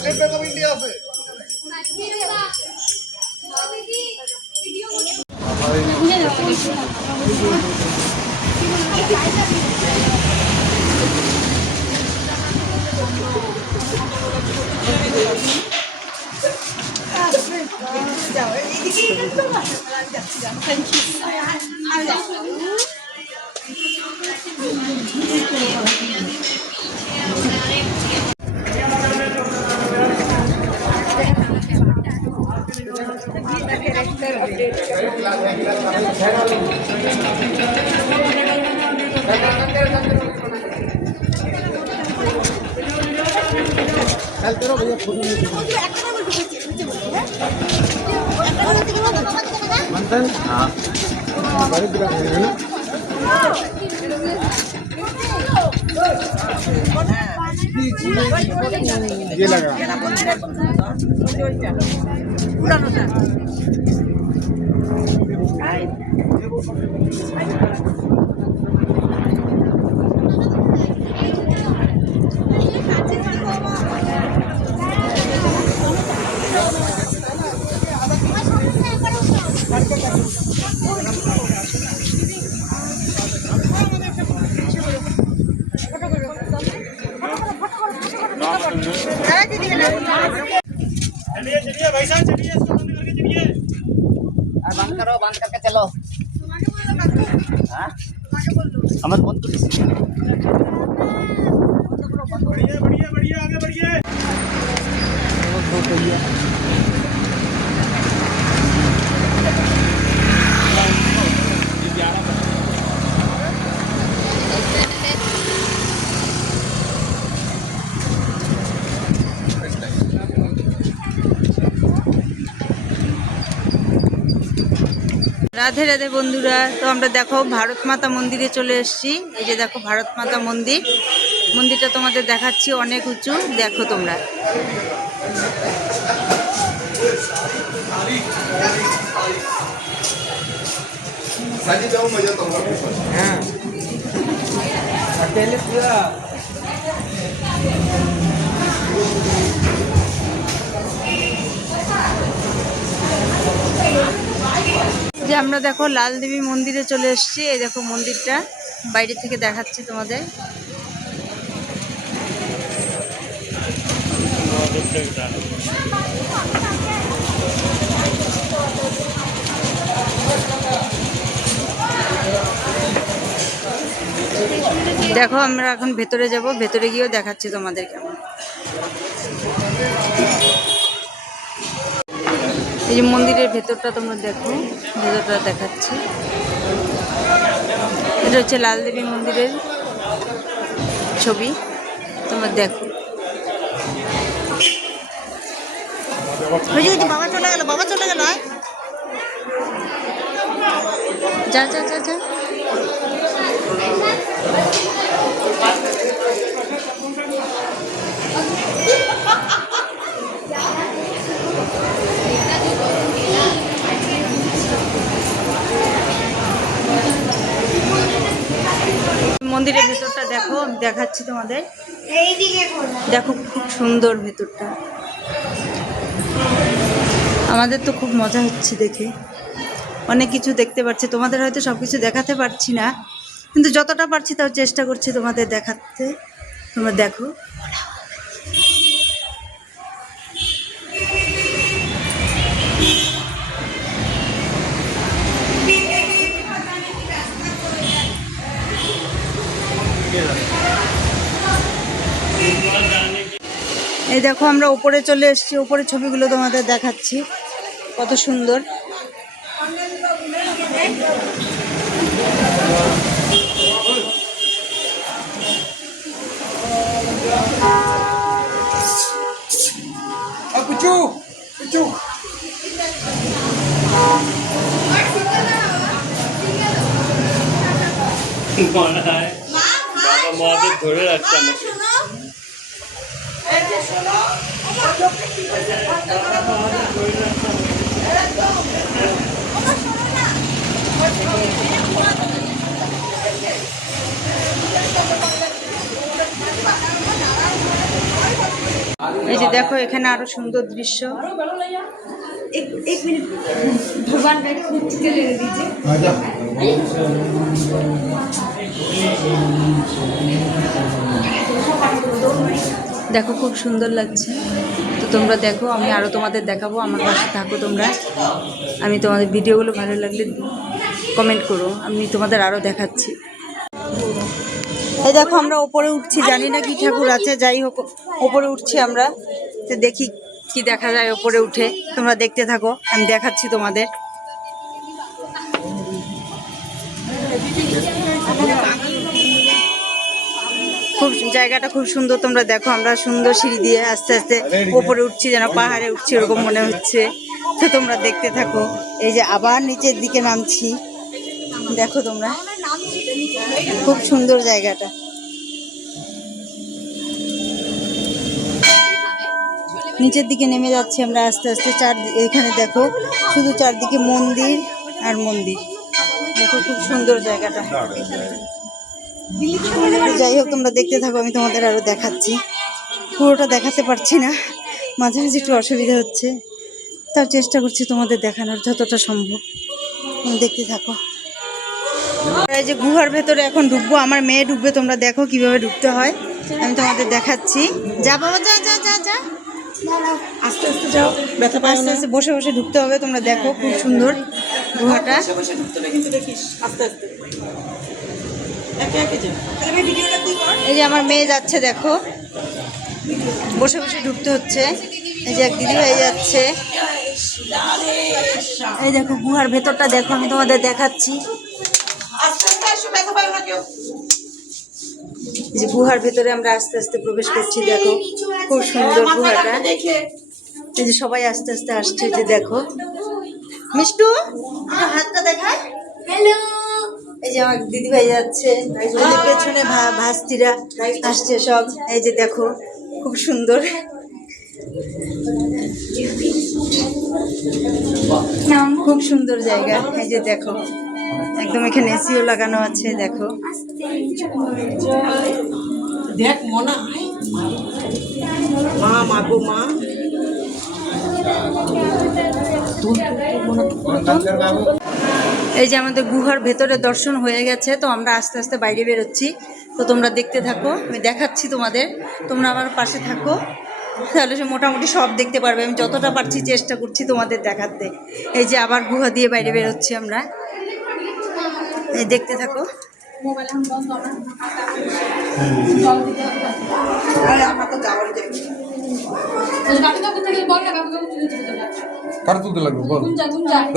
State bank of India আছে। ये लगा चलिए भाई साहब, चलिए इसको बंद करके चलिए। बंद करो, बंद करके चलो। हमारे बंद तो बढ़िया बढ़िया बढ़िया, आगे बढ़िए। রাধে রাধে বন্ধুরা, তো আমরা দেখো ভারত মাতা মন্দিরে চলে এসেছি। এই যে দেখো ভারত মাতা মন্দির, মন্দিরটা তোমাদের দেখাচ্ছি, অনেক উঁচু, দেখো তোমরা। যে আমরা দেখো লাল দেবী মন্দিরে চলে এসেছি। এই দেখো মন্দিরটা বাইরে থেকে দেখাচ্ছি তোমাদের। দেখো আমরা এখন ভেতরে যাব, ভেতরে গিয়েও দেখাচ্ছি তোমাদের কেমন। এই যে মন্দিরের ভেতরটা তোমরা দেখো, ভেতরটা দেখাচ্ছি। এটা হচ্ছে লাল দেবী মন্দিরের ছবি, তোমরা দেখো। বাবা চলে গেল, বাবা চলে গেল, যা যা যা যা। মন্দিরের ভেতরটা দেখো, আমি দেখাচ্ছি তোমাদের। দেখো খুব সুন্দর ভেতরটা, আমাদের তো খুব মজা হচ্ছে দেখে, অনেক কিছু দেখতে পাচ্ছি। তোমাদের হয়তো সব কিছু দেখাতে পারছি না, কিন্তু যতটা পারছি তাও চেষ্টা করছি তোমাদের দেখাতে। তোমরা দেখো। এই দেখো আমরা উপরে চলে এসেছি, উপরে ছবিগুলো তোমাদের দেখাচ্ছি, কত সুন্দর। ধরে রাখছে আমাকে। এই যে দেখো এখানে আরো সুন্দর দৃশ্য। এক মিনিট ভগবান দেখো খুব সুন্দর লাগছে। তো তোমরা দেখো, আমি আরো তোমাদের দেখাবো, আমার পাশে থাকো তোমরা। আমি তোমাদের ভিডিওগুলো ভালো লাগলে কমেন্ট করো, আমি তোমাদের আরো দেখাচ্ছি। এই দেখো আমরা ওপরে উঠছি, জানি না কি ঠাকুর আছে, যাই হোক ওপরে উঠছি আমরা। তো দেখি কি দেখা যায় ওপরে উঠে, তোমরা দেখতে থাকো, আমি দেখাচ্ছি তোমাদের। খুব জায়গাটা খুব সুন্দর, তোমরা দেখো আমরা সুন্দর সিঁড়ি দিয়ে আস্তে আস্তে ওপরে উঠছি, যেন পাহাড়ে উঠছি ওরকম মনে হচ্ছে। তো তোমরা দেখতে থাকো। এই যে আবার নিচের দিকে নামছি, দেখো তোমরা, খুব সুন্দর জায়গাটা। নিচের দিকে নেমে যাচ্ছি আমরা আস্তে আস্তে। এখানে দেখো শুধু চারদিকে মন্দির আর মন্দির, দেখো খুব সুন্দর জায়গাটা। যাই হোক তোমরা দেখতে থাকো, আমি তোমাদের আরো দেখাচ্ছি। পুরোটা দেখাতে পারছি না, মাঝে মাঝে একটু অসুবিধা হচ্ছে, তার চেষ্টা করছি তোমাদের দেখানোর যতটা সম্ভব। দেখতে থাকো। এই যে গুহার ভেতরে এখন ঢুকবো, আমার মেয়ে ঢুকবে, তোমরা দেখো কিভাবে ঢুকতে হয়, আমি তোমাদের দেখাচ্ছি। যা বাবা যা যা যা যা, আস্তে আস্তে যাও, ব্যথা পায়, আস্তে আস্তে বসে বসে ঢুকতে হবে। তোমরা দেখো খুব সুন্দর গুহাটা। আস্তে আস্তে এই যে আমার মেয়ে যাচ্ছে, দেখো বসে বসে ঢুকতে হচ্ছে। এই যে এক দিদি হয়ে যাচ্ছে। এই দেখো গুহার ভেতরটা দেখো, আমি তোমাদের দেখাচ্ছি। এই যে গুহার ভেতরে আমরা আস্তে আস্তে প্রবেশ করছি, দেখো খুব সুন্দর গুহাটা। এই যে সবাই আস্তে আস্তে আসছে, যে দেখো মিষ্টু হাতটা দেখায়। হ্যালো। এই যে আমার দিদি ভাই যাচ্ছে, পেছনে ভাস্তিরা আসছে সব। এই যে দেখো খুব সুন্দর, খুব সুন্দর জায়গা। এই যে দেখো একদম এখানে এসিও লাগানো আছে, দেখো দেখ মনা মা মাগো মা। এই যে আমাদের গুহার ভেতরে দর্শন হয়ে গেছে, তো আমরা আস্তে আস্তে বাইরে বেরোচ্ছি। তো তোমরা দেখতে থাকো, আমি দেখাচ্ছি তোমাদের, তোমরা আমার পাশে থাকো, তাহলে সে মোটামুটি সব দেখতে পারবে। আমি যতটা পারছি চেষ্টা করছি তোমাদের দেখাতে। এই যে আবার গুহা দিয়ে বাইরে বেরোচ্ছি আমরা, এই দেখতে থাকো। কার তুলতে লাগবে বল।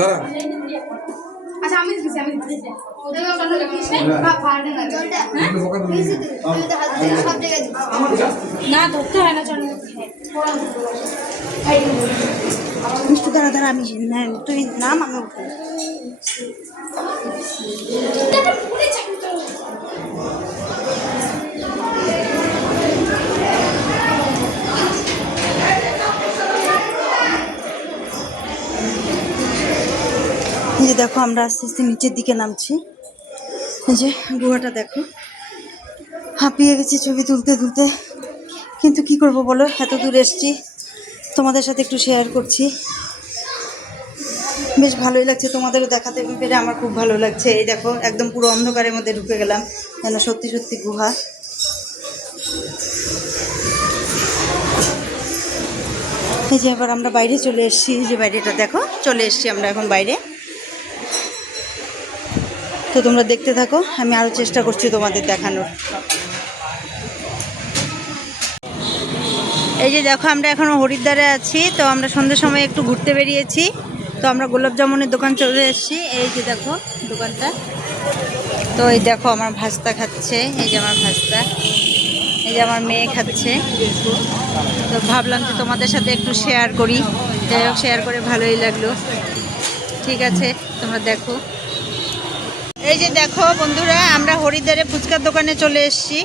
দাঁড়া। আচ্ছা আমি না ধরতে হয় না, চল মিষ্টি দাঁড়া দাঁড়া, আমি তুই নাম আমি উঠে। এই যে দেখো আমরা আস্তে আস্তে নিচের দিকে নামছি। এই যে গুহাটা দেখো, হাঁপিয়ে গেছি ছবি তুলতে তুলতে, কিন্তু কি করব বলো, এত দূর এসছি, তোমাদের সাথে একটু শেয়ার করছি। বেশ ভালোই লাগছে, তোমাদেরও দেখাতে পেরে আমার খুব ভালো লাগছে। এই দেখো একদম পুরো অন্ধকারের মধ্যে ঢুকে গেলাম, যেন সত্যি সত্যি গুহা। এই যে এবার আমরা বাইরে চলে এসেছি, যে বাইরেটা দেখো, চলে এসেছি আমরা এখন বাইরে। তো তোমরা দেখতে থাকো, আমি আরও চেষ্টা করছি তোমাদের দেখানোর। এই যে দেখো আমরা এখনও হরিদ্বারে আছি, তো আমরা সন্ধ্যের সময় একটু ঘুরতে বেরিয়েছি। তো আমরা গোলাপ জামুনের দোকান চলে এসেছি। এই যে দেখো দোকানটা, তো এই দেখো আমার ভাস্তা খাচ্ছে, এই যে আমার ভাস্তা, এই যে আমার মেয়ে খাচ্ছে। তো ভাবলাম যে তোমাদের সাথে একটু শেয়ার করি, যাই হোক শেয়ার করে ভালোই লাগলো। ঠিক আছে তোমরা দেখো। এই যে দেখো বন্ধুরা, আমরা হরিদ্বারে ফুচকার দোকানে চলে এসেছি।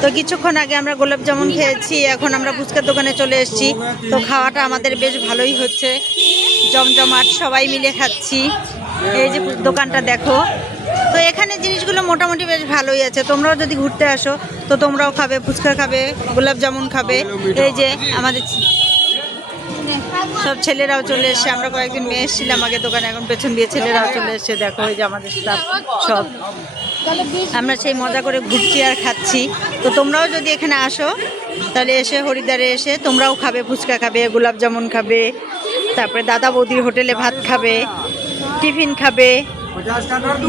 তো কিছুক্ষণ আগে আমরা গোলাপ জামুন খেয়েছি, এখন আমরা ফুচকার দোকানে চলে এসেছি। তো খাওয়াটা আমাদের বেশ ভালোই হচ্ছে, জমজমাট, সবাই মিলে খাচ্ছি। এই যে দোকানটা দেখো, তো এখানে জিনিসগুলো মোটামুটি বেশ ভালোই আছে, তোমরাও যদি ঘুরতে আসো তো তোমরাও খাবে, ফুচকা খাবে, গোলাপ জামুন খাবে। এই যে আমাদের সব ছেলেরাও চলে এসছে, আমরা কয়েকদিন মেয়ে এসেছিলাম আগে দোকানে, এখন পেছন দিয়ে ছেলেরাও চলে এসছে। দেখো এই যে আমাদের স্টাফ সব, আমরা সেই মজা করে ঘুরছি আর খাচ্ছি। তো তোমরাও যদি এখানে আসো তাহলে এসে হরিদ্বারে এসে তোমরাও খাবে, ফুচকা খাবে, গোলাপ জামুন খাবে, তারপরে দাদা বৌদির হোটেলে ভাত খাবে, টিফিন খাবে।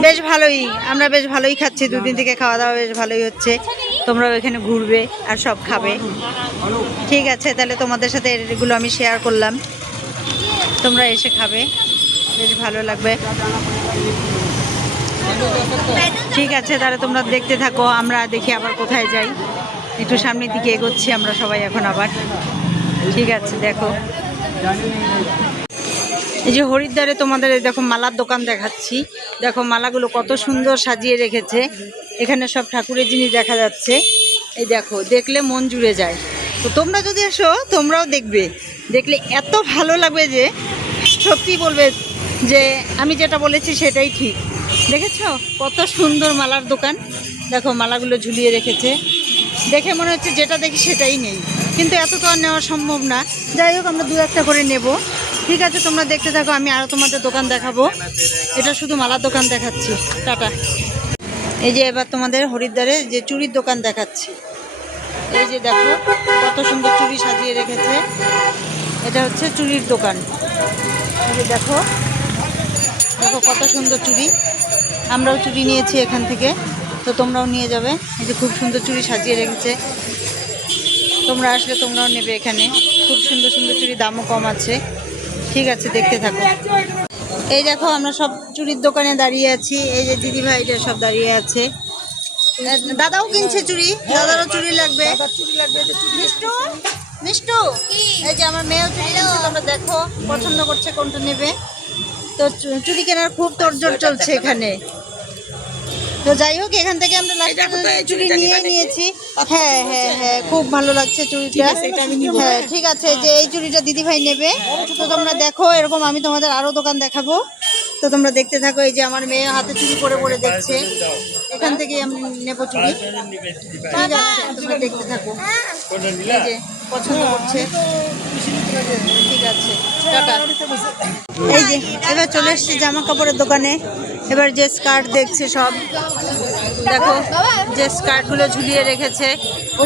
বেশ ভালোই, আমরা বেশ ভালোই খাচ্ছি, দুদিন থেকে খাওয়া দাওয়া বেশ ভালোই হচ্ছে। তোমরাও এখানে ঘুরবে আর সব খাবে। ঠিক আছে, তাহলে তোমাদের সাথে এগুলো আমি শেয়ার করলাম, তোমরা এসে খাবে, বেশ ভালো লাগবে। ঠিক আছে, তাহলে তোমরা দেখতে থাকো, আমরা দেখি আবার কোথায় যাই। একটু সামনের দিকে এগোচ্ছি আমরা সবাই এখন আবার। ঠিক আছে, দেখো এই যে হরিদ্বারে তোমাদের দেখো মালার দোকান দেখাচ্ছি। দেখো মালাগুলো কত সুন্দর সাজিয়ে রেখেছে, এখানে সব ঠাকুরের জিনিস দেখা যাচ্ছে। এই দেখো, দেখলে মন জুড়ে যায়। তো তোমরা যদি আসো তোমরাও দেখবে, দেখলে এত ভালো লাগবে যে সত্যি বলবে যে আমি যেটা বলেছি সেটাই ঠিক। দেখেছো কত সুন্দর মালার দোকান, দেখো মালাগুলো ঝুলিয়ে রেখেছে, দেখে মনে হচ্ছে যেটা দেখি সেটাই নেই, কিন্তু এত তো আর নেওয়া সম্ভব না। যাই হোক, আমরা দু একটা করে নেব। ঠিক আছে, তোমরা দেখতে থাকো, আমি আরও তোমাদের দোকান দেখাবো। এটা শুধু মালার দোকান দেখাচ্ছি, টাটা। এই যে এবার তোমাদের হরিদ্বারে যে চুড়ির দোকান দেখাচ্ছি। এই যে দেখো কত সুন্দর চুড়ি সাজিয়ে রেখেছে, এটা হচ্ছে চুড়ির দোকান। এই যে দেখো, দেখো কত সুন্দর চুড়ি, আমরাও চুড়ি নিয়েছি এখান থেকে, তো তোমরাও নিয়ে যাবে। এই যে খুব সুন্দর চুড়ি সাজিয়ে রেখেছে, তোমরা আসলে তোমরাও নেবে, এখানে খুব সুন্দর সুন্দর চুড়ি, দামও কম আছে। ঠিক আছে, দেখতে থাকো। এই দেখো আমরা সব চুড়ির দোকানে দাঁড়িয়ে আছি, এই যে দিদি ভাইটা সব দাঁড়িয়ে আছে, দাদাও কিনছে চুড়ি, দাদারও চুড়ি লাগবে। মিষ্টু মিষ্টু, এই যে আমার মেয়েও চুড়ি কিনছে, তোমরা দেখো পছন্দ করছে কোনটা নেবে। তো চুড়ি কেনার খুব তোড়জোড় চলছে এখানে। তো যাই হোক, এখান থেকে আমরা চুড়ি নিয়ে নিয়েছি। হ্যাঁ হ্যাঁ হ্যাঁ, খুব ভালো লাগছে চুড়িটা। হ্যাঁ ঠিক আছে, যে এই চুড়িটা দিদিভাই নেবে। তো তোমরা দেখো, এরকম আমি তোমাদের আরও দোকান দেখাবো, তো তোমরা দেখতে থাকো। এই যে আমার মেয়ে হাতে চুড়ি পরে পরে দেখছে, এখান থেকে আমি নেবো চুড়ি। ঠিক আছে, তোমরা দেখতে থাকো, এই যে পছন্দ করছে। ঠিক আছে, টাটা। এই যে এবার চলে এসেছি জামা কাপড়ের দোকানে। এবার যে স্কার্ট দেখছে সব, দেখো যে স্কার্টগুলো ঝুলিয়ে রেখেছে,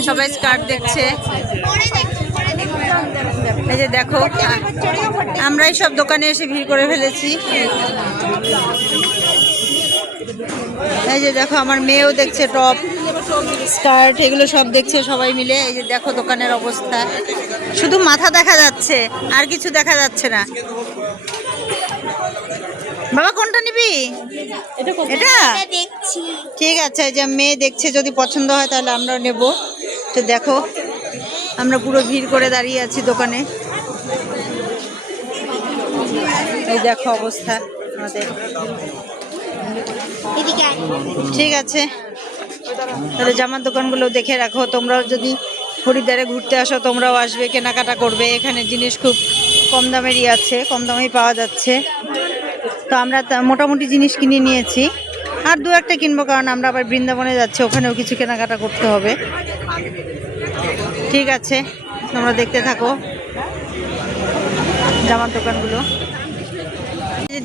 সবাই স্কার্ট দেখছে। এই যে দেখো, আমরাই সব দোকানে এসে ভিড় করে ফেলেছি। এই যে দেখো, আমার মেয়েও দেখছে টপ, স্কার্ট, এগুলো সব দেখছে সবাই মিলে। এই যে দেখো দোকানের অবস্থা, শুধু মাথা দেখা যাচ্ছে আর কিছু দেখা যাচ্ছে না। বাবা কোনটা নিবি? এটা দেখছি। ঠিক আছে, এই যে মেয়ে দেখছে, যদি পছন্দ হয় তাহলে আমরাও নেব। তো দেখো, আমরা পুরো ভিড় করে দাঁড়িয়ে আছি দোকানে। এই দেখো অবস্থা আমাদের। ঠিক আছে, তাহলে জামার দোকানগুলো দেখে রাখো। তোমরাও যদি হরিদ্বারে ঘুরতে আসো তোমরাও আসবে, কেনাকাটা করবে। এখানে জিনিস খুব কম দামেরই আছে, কম দামেই পাওয়া যাচ্ছে। তো আমরা মোটামুটি জিনিস কিনে নিয়েছি, আর দু একটা কিনবো, কারণ আমরা আবার বৃন্দাবনে যাচ্ছি, ওখানেও কিছু কেনাকাটা করতে হবে। ঠিক আছে, তোমরা দেখতে থাকো জামার দোকানগুলো।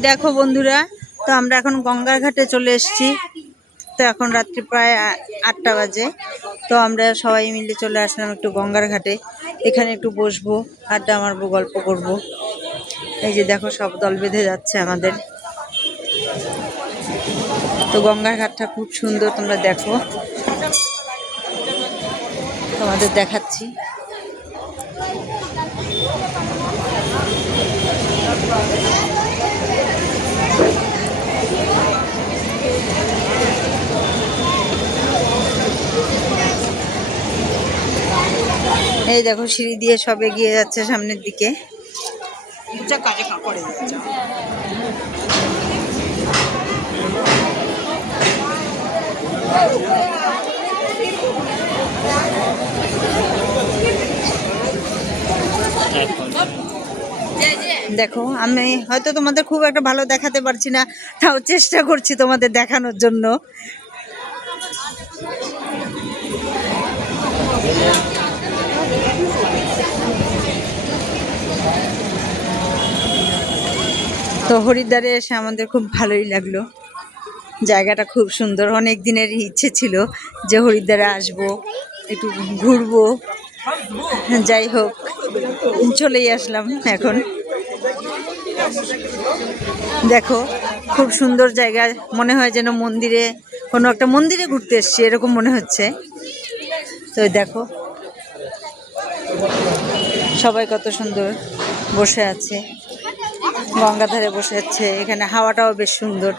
দেখো বন্ধুরা, তো আমরা এখন গঙ্গার ঘাটে চলে এসেছি। তো এখন রাত্রি প্রায় 8টা বাজে। তো আমরা সবাই মিলে চলে আসলাম একটু গঙ্গার ঘাটে, এখানে একটু বসবো, আড্ডা মারবো, গল্প করব। এই যে দেখো সব দল বেঁধে যাচ্ছে আমাদের। তো গঙ্গার ঘাটটা খুব সুন্দর, তোমরা দেখো, তোমাদের দেখাচ্ছি। এই দেখো সিঁড়ি দিয়ে সব এগিয়ে যাচ্ছে সামনের দিকে। দেখো আমি হয়তো তোমাদের খুব একটা ভালো দেখাতে পারছি না, তাও চেষ্টা করছি তোমাদের দেখানোর জন্য। তো হরিদ্বারে এসে আমাদের খুব ভালোই লাগলো, জায়গাটা খুব সুন্দর। অনেক দিনের ইচ্ছে ছিল যে হরিদ্বারে আসবো, একটু ঘুরবো। যাই হোক, চলেই আসলাম এখন। দেখো খুব সুন্দর জায়গা, মনে হয় যেন মন্দিরে, কোনো একটা মন্দিরে ঘুরতে এসেছি এরকম মনে হচ্ছে। তো দেখো সবাই কত সুন্দর বসে আছে, গঙ্গাধারে বসে আছে। এখানে হাওয়াটাও বেশ সুন্দর,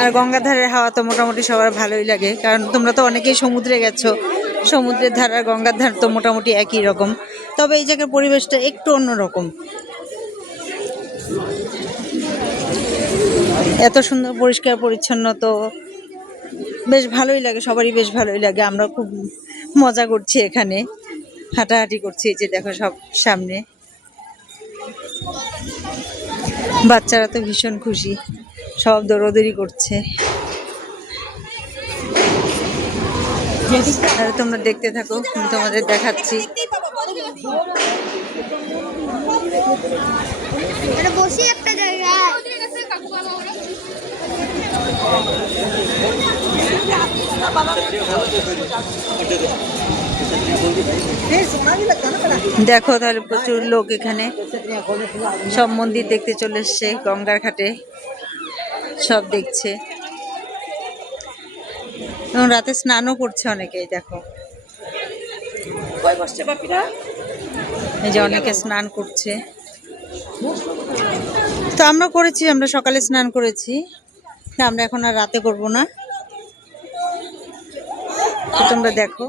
আর গঙ্গাধারের হাওয়া তো মোটামুটি সবার ভালোই লাগে, কারণ তোমরা তো অনেকেই সমুদ্রে গেছো। সমুদ্রের ধার আর গঙ্গার ধার তো মোটামুটি একই রকম, তবে এই জায়গার পরিবেশটা একটু অন্যরকম। এত সুন্দর পরিষ্কার পরিচ্ছন্ন, তো বেশ ভালোই লাগে, সবারই বেশ ভালোই লাগে। আমরা খুব মজা করছি এখানে, হাঁটাহাঁটি করছি। এই যে দেখো সব সামনে বাচ্চারা তো ভীষণ খুশি, সব দৌড়দৌড়ি করছে। আর তোমরা দেখতে থাকো, আমি তোমাদের দেখাচ্ছি। বসি একটা জায়গায়। দেখো তাহলে প্রচুর লোক এখানে, সব মন্দির দেখতে চলে এসছে, গঙ্গার ঘাটে সব দেখছে। এবং রাতে স্নানও করছে অনেকেই, দেখো এই যে অনেকে স্নান করছে। তো আমরা করেছি, আমরা সকালে স্নান করেছি, আমরা এখন আর রাতে করব না। তো তোমরা দেখো,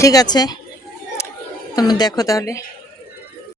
ঠিক আছে তোমরা দেখো তাহলে।